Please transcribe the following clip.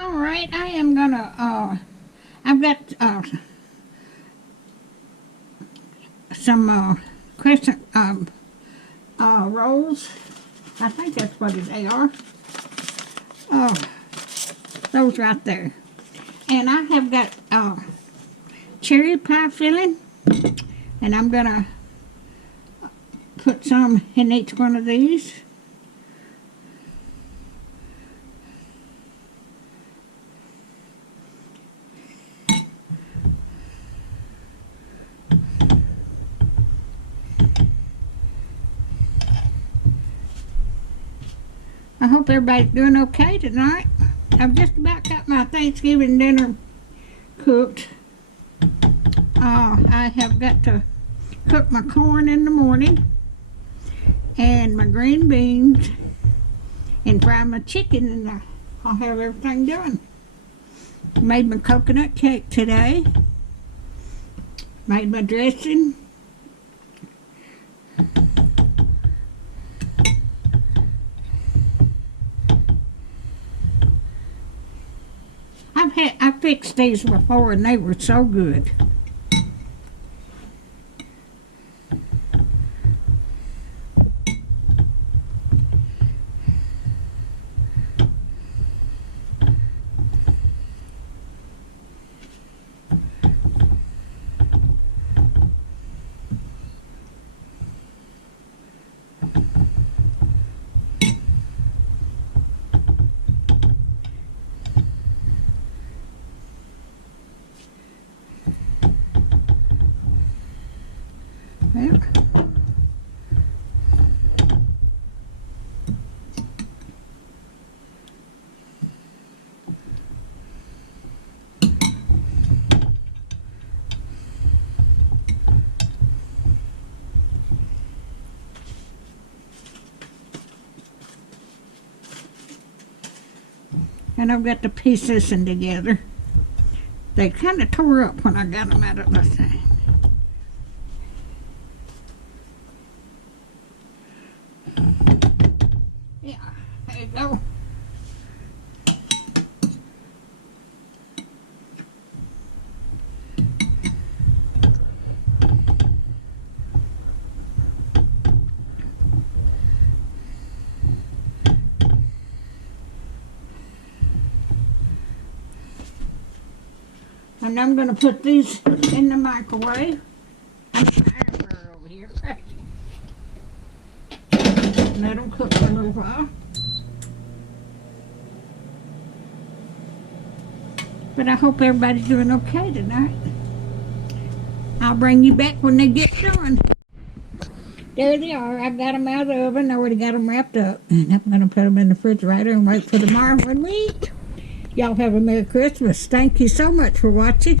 All right, I am gonna, I've got, some, crescent, rolls. I think that's what they are. Oh, those right there. And I have got, cherry pie filling. And I'm gonna put some in each one of these. I hope everybody's doing okay tonight. I've just about got my Thanksgiving dinner cooked. I have got to cook my corn in the morning and my green beans and fry my chicken, and I'll have everything done. Made my coconut cake today. Made my dressing. I fixed these before and they were so good. Well, and I've got to piece this in together. They kind of tore up when I got them out of the thing. Yeah, there you go. And I'm going to put these in the microwave. I'm going to air fryer over here. Let them cook for a little while. But I hope everybody's doing okay tonight. I'll bring you back when they get done. There they are. I got them out of the oven. I already got them wrapped up. And I'm going to put them in the refrigerator and wait for tomorrow when we eat. Y'all have a Merry Christmas. Thank you so much for watching.